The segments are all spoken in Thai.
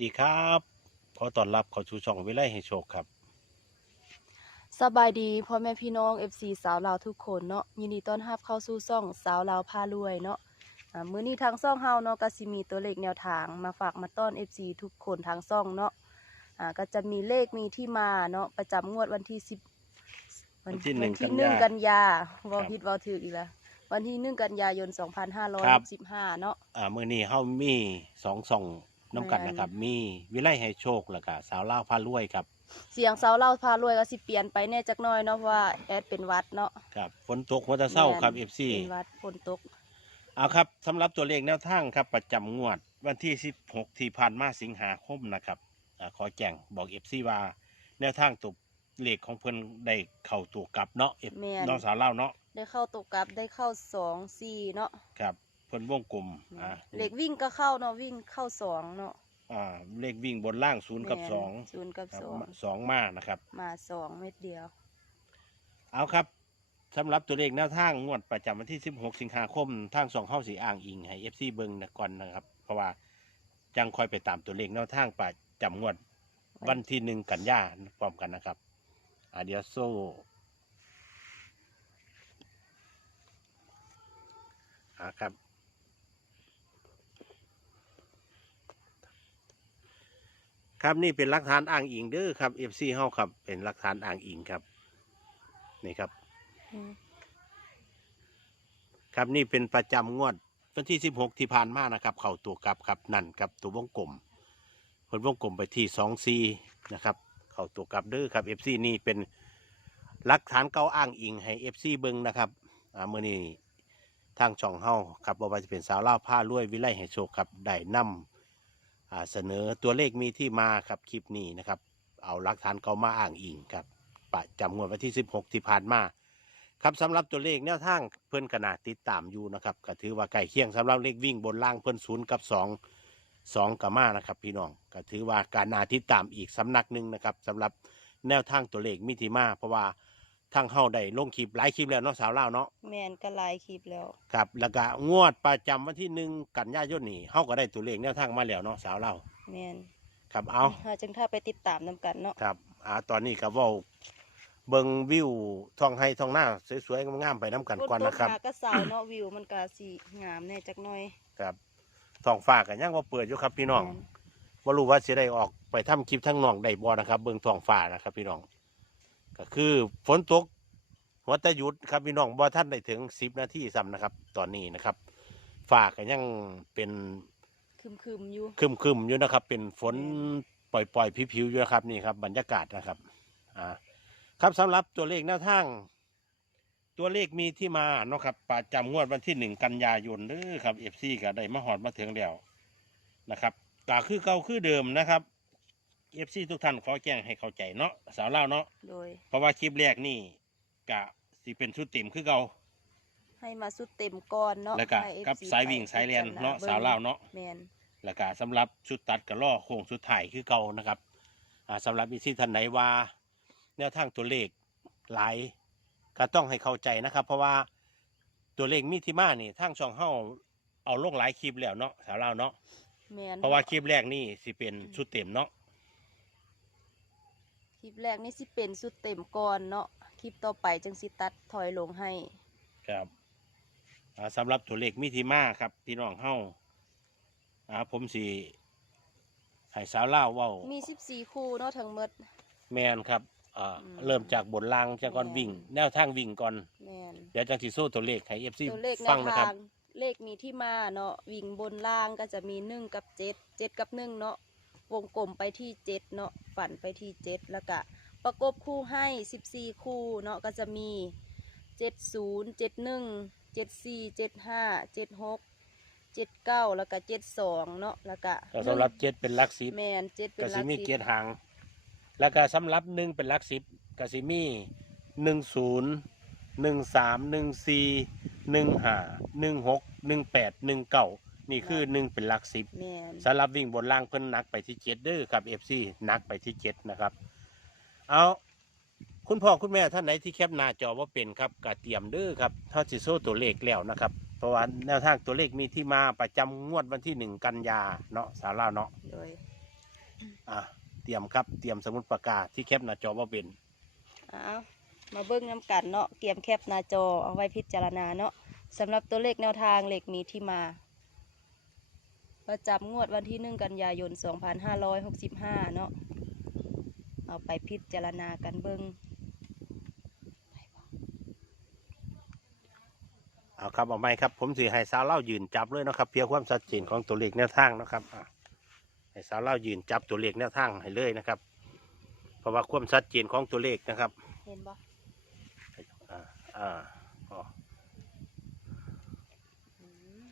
ดีครับ ขอต้อนรับเข้าสู่ช่องวิไลให้โชคครับ สบายดีพ่อแม่พี่น้อง FC สาวลาวทุกคนเนาะยินดีต้อนรับเข้าสู่ซ่องสาวลาวพารวยเนาะอ่ามื้อนี้ทางซ่องเฮาเนาะก็สิมีตัวเลขแนวทางมาฝากมาต้อน FC ทุกคนทางซ่องเนาะอ่าก็จะมีเลขมีที่มาเนาะประจำงวดวันที่10วันที่หนึ่งวัที่กันหนึ่งยากันยาเว่าครับผิดเว้าถูกอีกแล้ววันที่หนึ่งกันยายนครับ2565เนาะ อ่ามื้อนี้เฮามีสองส่อง น้ำกันแม่นนะครับ มีวิไลให้โชคแล้วก็สาวลาวพารวยครับเสียงสาวลาวพารวยก็สิเปลี่ยนไปแน่จักหน่อยเนาะเพราะว่าแอดเป็นหวัดเนาะครับฝนตกหัวแตะเศร้าครับแม่น FC เป็นหวัดฝนตก เอาครับสำหรับตัวเลขแนวทางครับประจำงวด วันที่ 16 ที่ผ่านมาสิงหาคมนะครับอาขอแจ้งบอก FC ว่า แนวทางตัวเลขของเพิ่นได้เข้าตัวกลับเนาะ F แม่น น้องสาวเล่าวเนาะได้เข้าตกกลับได้เข้าสองสี่เนาะครับ เพิ่นวงกลมอ่าเหล็กวิ่งก็เข้าเนาะวิ่งเข้าสองเนาะอ่าเลขวิ่งบนล่างศูนย์กับแม่สองศูนย์กับครับสองสองมานะครับ มาสองเม็ดเดียว เอาครับสำหรับตัวเลขแนวทางงวดประจำวันที่ 16 สิงหาคมทางสองเข้าสีอ่างอิงให้ FC เบิงนะก่อนนะครับ เพราะว่าจังคอยไปตามตัวเลขแนวทางประจำงวดวันที่หนึ่งกันยาพร้อมกันนะครับอาเดียโซอ่าครับ ครับนี่เป็นหลักฐานอ้างอิงเด้อครับ FC เฮาครับ เป็นหลักฐานอ้างอิงครับนี่ครับ ครับนี่เป็นประจำงวดวันที่16ที่ผ่านมานะครับ เข้าตัวกลับครับนั่นครับตัววงกลมผลวงกลมไปที่2 c นะครับ เข้าตัวกลับเด้อครับ FC นี่เป็นหลักฐานเก่าอ้างอิงให้ FC เบิงนะครับอ่าเมื้อนี้ทางช่องเฮาครับว่าจะเป็นสาวเล่าผ้ารวยวิไลให้โชคครับได้นำอ่า เสนอตัวเลขมีที่มาครับคลิปนี้นะครับ เอาหลักฐานเก่ามาอ้างอิงครับประจำงวดวันที่ 16 ที่ผ่านมาครับสำหรับตัวเลขแนวทางเพื่อนขนาดติดตามอยู่นะครับก็ถือว่าใกล้เคียงสำหรับเลขวิ่งบนล่างเพื่อนศูนย์กับ2 2กับมานะครับ พี่น้องก็ถือว่าการนาติดตามอีกสำนักหนึ่งนะครับสำหรับแนวทางตัวเลขมิติมาเพราะว่า ทางเฮาได้ลงคลิปหลายคลิปแล้วเนาะสาวเล่าวเนาะแมนก็หลายคลิปแล้ว ครับ แล้วก็งวดประจำวันที่หนึ่งกันยายนนี่เฮาก็ได้ตัวเลขแนวทางมาแล้วเนาะสาวเล่าวแมนครับเอาถ้าจึงถ้าไปติดตามนำกันเนาะครับอ่าตอนนี้ก็เว่าเบิงวิวท้องไห้ท้องหน้าสวยๆงามๆไปน้ำกันก่อนนะครับ ฝตกหากระสาวเนาะวิวมันก็สีงามแน่จักหน่อยครับท้องฟ้ากันยังว่าเปิดอยู่ครับพี่น้องแม่น ว่ารู้ว่าสิได้ออกไปทำคลิปทั้งน้องได้บ่นะครับ เบิงท้องฟ้านะครับพี่น้อง ก็คือฝนตกหัวแตะหยุดครับพี่น้องบ่ท่านได้ถึงสิบนาทีซ้ำนะครับ ตอนนี้นะครับฟ้าก็ยังเป็นคึมๆอยู่ครึมๆอยู่นะครับ เป็นฝนปล่อยๆผิวๆอยู่นะครับนี่ครับบรรยากาศนะครับอ่าครับสำหรับตัวเลขแนวทาง ตัวเลขมีที่มาเนาะครับประจำงวดวันที่หนึ่งกันยายนเด้อครับเอฟซีก็ได้มาหอดมาถึงแล้วนะครับก็คือเก่าคือเดิมนะครับ เอฟซีทุกท่านขอแจ้งให้เข้าใจเนาะสาวเล่าวเนาะโดย เพราะว่าคลิปแรกนี่กะสิเป็นชุดเต็มคือเก่า ให้มาสุดเต็มก่อนเนาะแล้วก็ให้กับ FC สายวิ่งไปสายแลนพิจรณเนาะบิ่งสาวเล่าวเนาะ แมนแล้วก็สำหรับชุดตัดกับล่อโค้งสุดท้ายคือเก่านะครับอ่าสำหรับวิธีท่านไหนว่า แนวทางตัวเลขหลายก็ต้องให้เข้าใจนะครับ เพราะว่าตัวเลขมีที่มานี่ทางช่องเฮาเอาลงหลายคลิปแล้วเนาะสาวเราวเนาะแมนเพราะว่าคลิปแรกนี่สิเป็นชุดเต็มเนาะ คลิปแรกนี่สิเป็นสุดเต็มก่อนเนาะคลิปต่อไปจังสิตัดถอยลงให้ ครับอ่าสำหรับตัวเลขมีที่มาครับพี่น้องเฮาอ่าผมสิให้สาวเล่าวเว้ามีสิบสี่คู่เนาะทั้งหมด แมนครับอ่าอืมเริ่มจากบนล่างจากก่อนแม่น วิ่ง แนวทางวิ่งก่อน แมนเดี๋ยวจังสิโซ่ตัวเลขให้เอฟซีตัวเลขแนฟังวนะครับทางเลขมีที่มาเนาะวิ่งบนล่างก็จะมีหนึ่งกับเจ็ดเจ็ดกับหนึ่งเนาะ วงกลมไปที่เจ็ดเนาะฝันไปที่เจ็ดแล้วก็ประกบคู่ให้สิบสี่คู่เนาะก็จะมีเจ็ดศูนย์เจ็ดหนึ่งเจ็ดสี่เจ็ดห้าเจ็ดหกเจ็ดเก้าแล้วก็เจ็ดสองเนาะแล้วก็ก็สำหรับเจ็ดเป็นหลักสิบแมนเจ็ดเป็กนหสิลักมีสิบเกียรติหาง แล้วก็สำหรับหนึ่งเป็นหลักสิบกสิมีหนึ่งศูนย์หนึ่งสามหนึ่งสี่หนึ่งห้าหนึ่งหกหนึ่งแปดหนึ่งเก้า นี่คือหนึ่งเป็นหลักสิบแมนสำหรับวิ่งบนล่างเพิ่นหนักไปที่เจ็ดเด้อครับเอฟซีนักไปที่เจ็ดนะครับ เอาคุณพ่อคุณแม่ท่านไหนที่แคปหน้าจอว่าเป็นครับกะเตรียมเด้อครับเท่าสิโซ่ตัวเลขแล้วนะครับ เพราะว่าแนวทางตัวเลขมีที่มาประจำงวดวันที่หนึ่งกันยาเนาะสาวลาวเนาะโดยอะเตรียมครับเตรียมสมุดปากกาที่แคปหน้าจอว่าเป็น เอามาเบิ้งน้ำกันเนาะเตรียมแคปหน้าจอเอาไว้พิจารณาเนาะสำหรับตัวเลขแนวทางเลขมีที่มา ประจำงวดวันที่หนึ่งกันยายน 2565 เนาะเอาไปพิจารณากันเบิ้งเอาครับเอาไหมครับ ผมสิให้สาวเล่ายืนจับเลยเนาะครับ เพียงความชัดเจนของตัวเลขแนวทางเนาะครับอะให้สาวเล่ายืนจับตัวเลขแนวทางให้เลยนะครับ เพราะว่าความชัดเจนของตัวเลขนะครับเห็นบ่อ่าอ่าอ๋ออืม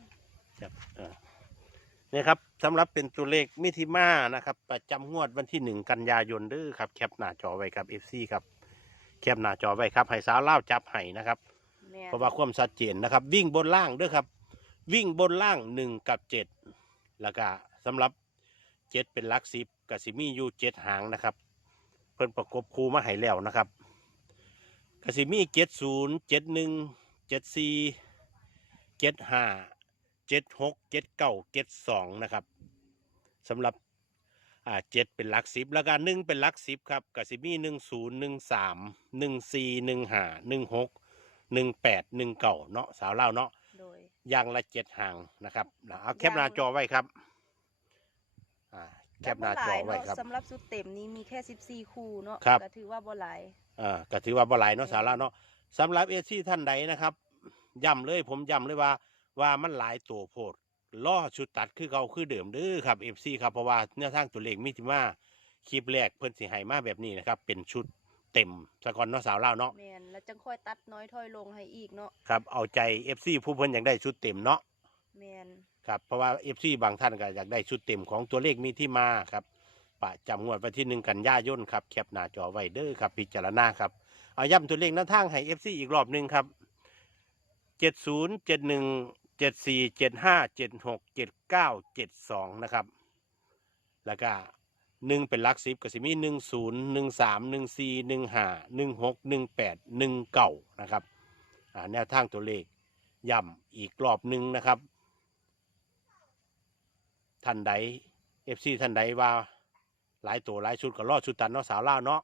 จับเออ นี่ครับสำหรับเป็นตัวเลขมิถิมานะครับ ประจำงวดวันที่หนึ่งกันยายนเด้อครับแคปหน้าจอไว้ครับ FC ครับแคปหน้าจอไว้ครับให้สาวเล่าจับให้นะครับ แม่นเพราะว่าความชัดเจนนะครับ วิ่งบนล่างด้วยครับ วิ่งบนล่างหนึ่งกับเจ็ดแล้วก็สำหรับเจ็ดเป็นหลักสิบกับสิมีอยู่เจ็ดหางนะครับ เพิ่นประกบคูมาให้แล้วนะครับกสิมีเจ็ดศูนย์เจ็ดหนึ่งเจ็ดสี่เจ็ดห้า เจ็ดหกเจ็ดเก้าเจ็ดสองนะครับสำหรับอ่าเจ็ดเป็นหลักสิบแล้วก็หนึ่งเป็นหลักสิบครับกสิมีหนึ่งศูนย์หนึ่งสามหนึ่งสี่หนึ่งห้าหนึ่งหกหนึ่งแปดหนึ่งเก่าเนาะสาวเล่าวเนาะโดยอยางละเจ็ดหางนะครับนะเอาแคปอย่างหน้าจอไว้ครับอ่าแคปหน้าจอไว้ครับสำหรับชุดเต็มนี้มีแค่14คู่เนาะครับก็ถือว่าบ่หลายอ่าก็ถือว่าบ่หลายเนาะสาวเล่าวเนาะสำหรับเอซี่ท่านใดนะครับย้ำเลยผมย้ำเลยว่า ว่ามันหลายตัวโพดล่อชุดตัดคือเก่าคือเดิมเด้อครับเอฟซีครับเพราะว่าเนื้อทางตัวเลขมิติมาคลิปแรกเพิ่นสิให้มาแบบนี้นะครับ เป็นชุดเต็มสะก่อนเนาะสาวเล่าวเนาะแม่นแล้วจังค่อยตัดน้อยถอยลงให้อีกเนาะครับเอาใจเอฟซีผู้เพิ่นอยากได้ชุดเต็มเนาะ แม่นครับเพราะว่าเอฟซีบางท่านก็อยากได้ชุดเต็มของตัวเลขมีที่มาครับประจำงวดวันที่หนึ่งกันยายนครับแคปหน้าจอไว้เด้อครับพิจารณาครับเอาย้ำตัวเลขหน้าทางให้เอฟซีอีกรอบหนึ่งครับเจ็ดศูนย์เจ็ดหนึ่ง เจ็ดสี่เจ็ดห้าเจ็ดหกเจ็ดเก้าเจ็ดสองนะครับ แล้วก็หนึ่งเป็นหลักสิบก็สิมีหนึ่งศูนย์หนึ่งสามหนึ่งสี่หนึ่งห้าหนึ่งหกหนึ่งแปดหนึ่งเก้านะครับอ่าแนวทางตัวเลขย้ำอีกรอบหนึ่งนะครับ ท่านใดเอฟซีท่านใดว่าหลายตัวหลายชุดก็รอดชุดตันเนาะสาวล่าวเนาะ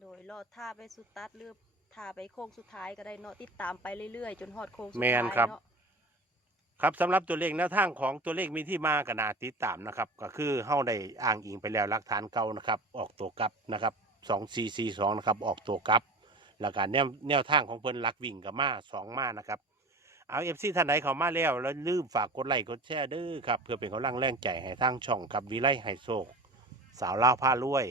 โดยรอดท่าไปสุดตัดหรือท่าไปโค้งสุดท้ายก็ได้เนาะติดตามไปเรื่อยๆ จนฮอดโค้งสุดแมท้ายนครับเนาะ ครับสำหรับตัวเลขแนวทางของตัวเลขมีที่มาขนาดติดตามนะครับ ก็คือเฮาได้อ้างอิงไปแล้วหลักฐานเก่านะครับ ออกตัวกลับนะครับสองสี่สี่สองนะครับออกตัวกลับ แล้วก็แนวแนวทางของเพิ่นหลักวิ่งกับมาสองมานะครับ เอาเอฟซีท่านใดเข้ามาแล้ว แล้วลืมฝากกดไลค์กดแชร์เด้อครับ เพื่อเป็นกำลังแรงใจให้ทางช่องกับวิไลไฮโซสาวลาวผ้ารวย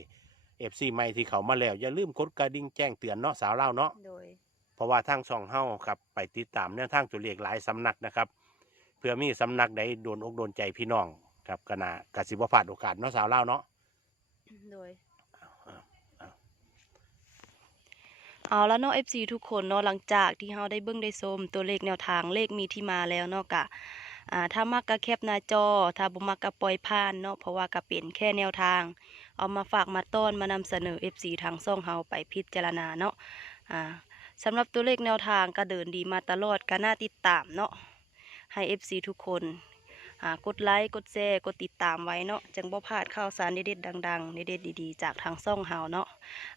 เอฟซีใหม่ที่เขามาแล้ว อย่าลืมกดกระดิ่งแจ้งเตือนเนาะสาวลาวเนาะโดย เพราะว่าทางช่องเฮาครับไปติดตามแนวทางตัวเลขหลายสำนักนะครับเพื่อมีสำนักใดโดนอกโดนใจพี่น้องครับกนะกสิบ่พลาดโอกาสเนาะสาวเล่าวเนาะโดยเอาเอาเอาเอาแล้วเนาะ FC ทุกคนเนาะหลังจากที่เฮาได้เบิ่งได้ชมตัวเลขแนวทางเลขมีที่มาแล้วเนาะกะอ่าถ้ามักก็แคปหน้าจอ ถ้าบ่มักก็ปล่อยผ่านเนาะเพราะว่าก็เป็นแค่แนวทาง เอามาฝากมาต้อนมานำเสนอ FC ทางช่องเฮาไปพิจารณาเนาะอ่าสำหรับตัวเลขแนวทางก็เดินดีมาตลอดก็น่าติดตามเนาะ ให้ FC ทุกคนกดไลค์กดแชร์กดติดตามไว้เนาะจังบ่พลาดข่าวสารเด็ดๆดังๆเด็ดๆดีๆ จากทางซ่องเฮาเนาะ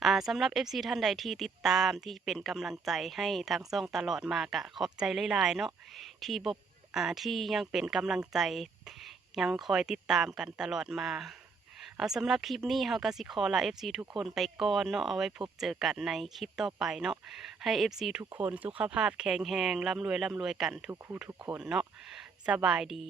อ่าสำหรับ FC ท่านใดที่ติดตามที่เป็นกำลังใจให้ทางซ่องตลอดมากะขอบใจหลายๆเนาะที่บบอ่าที่ยังเป็นกำลังใจยังคอยติดตามกันตลอดมา เอาสำหรับคลิปนี้เฮากะสิขอลา FC ทุกคนไปก่อนเนาะเอาไว้พบเจอกันในคลิปต่อไปเนาะให้ FC ทุกคนสุขภาพแข็งแรงร่ำรวยร่ำรวยกันทุกคู่ทุกคนเนาะสบายดี